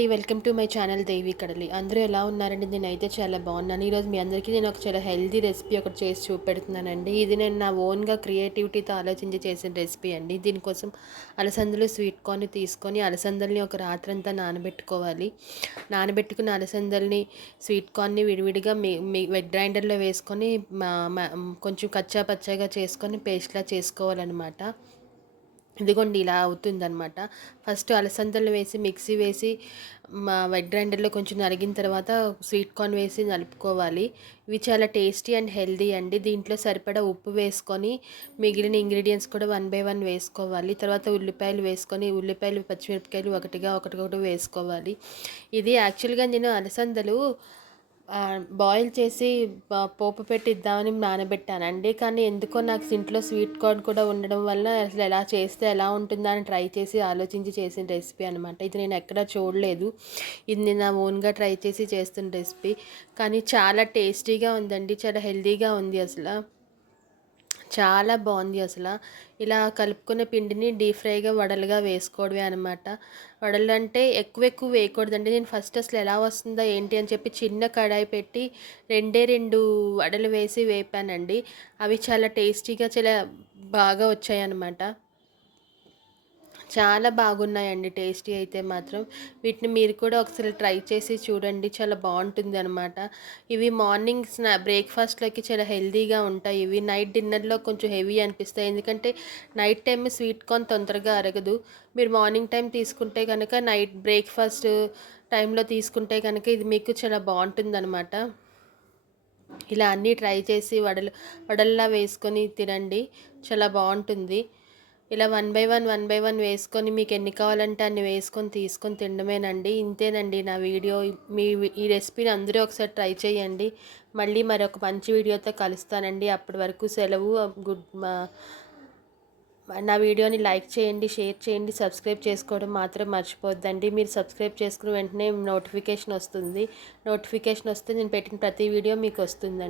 అండి. Welcome to my channel దేవి కడలి. అందరూ ఎలా ఉన్నారండి? నేనైతే చాలా బాగున్నాను. ఈరోజు మీ అందరికీ నేను ఒక చాలా హెల్తీ రెసిపీ ఒకటి చేసి చూపెడుతున్నానండి. ఇది నేను నా ఓన్గా క్రియేటివిటీతో ఆలోచించి చేసిన రెసిపీ అండి. దీనికోసం అలసందలు స్వీట్ కార్న్ తీసుకొని అలసందల్ని ఒక రాత్రంతా నానబెట్టుకోవాలి. నానబెట్టుకున్న అలసందల్ని స్వీట్ కార్న్ని విడివిడిగా మీ వెట్ గ్రైండర్లో వేసుకొని కొంచెం కచ్చా పచ్చాగా చేసుకొని పేస్ట్లా చేసుకోవాలన్నమాట. ఇదిగోండి ఇలా అవుతుందనమాట. ఫస్ట్ అలసందలు వేసి మిక్సీ వేసి వెట్ గ్రైండర్లో కొంచెం నలిగిన తర్వాత స్వీట్ కార్న్ వేసి నలుపుకోవాలి. ఇవి చాలా టేస్టీ అండ్ హెల్దీ అండి. దీంట్లో సరిపడా ఉప్పు వేసుకొని మిగిలిన ఇంగ్రీడియంట్స్ కూడా 1 బై 1 వేసుకోవాలి. తర్వాత ఉల్లిపాయలు వేసుకొని ఉల్లిపాయలు పచ్చిమిరపకాయలు ఒకటికొకటి వేసుకోవాలి. ఇది యాక్చువల్గా నేను అలసందలు బాయిల్ చేసి పోపు పెట్టి ఇద్దామని నానబెట్టానండి. కానీ ఎందుకో నాకు ఇంట్లో స్వీట్ కార్న్ కూడా ఉండడం వల్ల అసలు ఎలా చేస్తే ఎలా ఉంటుందా అని ట్రై చేసి ఆలోచించి చేసిన రెసిపీ అనమాట. ఇది నేను ఎక్కడా చూడలేదు. ఇది నేను నా ఓన్గా ట్రై చేసి చేస్తున్న రెసిపీ. కానీ చాలా టేస్టీగా ఉందండి. చాలా హెల్తీగా ఉంది అసలు. చాలా బాగుంది అసలు. ఇలా కలుపుకున్న పిండిని డీప్ ఫ్రైగా వడలుగా వేసుకోవడమే అనమాట. వడలు అంటే ఎక్కువ వేయకూడదండి. నేను ఫస్ట్ అసలు ఎలా వస్తుందో ఏంటి అని చెప్పి చిన్న కడాయి పెట్టి 2 వడలు వేసి వేపానండి. అవి చాలా టేస్టీగా చాలా బాగా వచ్చాయన్నమాట. చాలా బాగున్నాయండి టేస్టీ అయితే మాత్రం. వీటిని మీరు కూడా ఒకసారి ట్రై చేసి చూడండి. చాలా బాగుంటుంది అనమాట. ఇవి మార్నింగ్ బ్రేక్ఫాస్ట్లోకి చాలా హెల్తీగా ఉంటాయి. ఇవి నైట్ డిన్నర్లో కొంచెం హెవీ అనిపిస్తాయి. ఎందుకంటే నైట్ టైం స్వీట్ కార్న్ తొందరగా అరగదు. మీరు మార్నింగ్ టైం తీసుకుంటే కనుక నైట్ బ్రేక్ఫాస్ట్ టైంలో తీసుకుంటే కనుక ఇది మీకు చాలా బాగుంటుందన్నమాట. ఇలా అన్నీ ట్రై చేసి వడల్లా వేసుకొని తినండి. చాలా బాగుంటుంది. ఇలా 1 బై 1 వేసుకొని మీకు ఎన్ని కావాలంటే అన్ని వేసుకొని తీసుకొని తినడమేనండి. ఇంతేనండి నా వీడియో. ఈ రెసిపీని అందరూ ఒకసారి ట్రై చేయండి. మళ్ళీ మరొక మంచి వీడియోతో కలుస్తానండి. అప్పటి వరకు సెలవు. నా వీడియోని లైక్ చేయండి, షేర్ చేయండి, సబ్స్క్రైబ్ చేసుకోవడం మాత్రం మర్చిపోద్దండి. మీరు సబ్స్క్రైబ్ చేసుకున్న వెంటనే నోటిఫికేషన్ వస్తుంది. నోటిఫికేషన్ వస్తే నేను పెట్టిన ప్రతి వీడియో మీకు వస్తుందండి.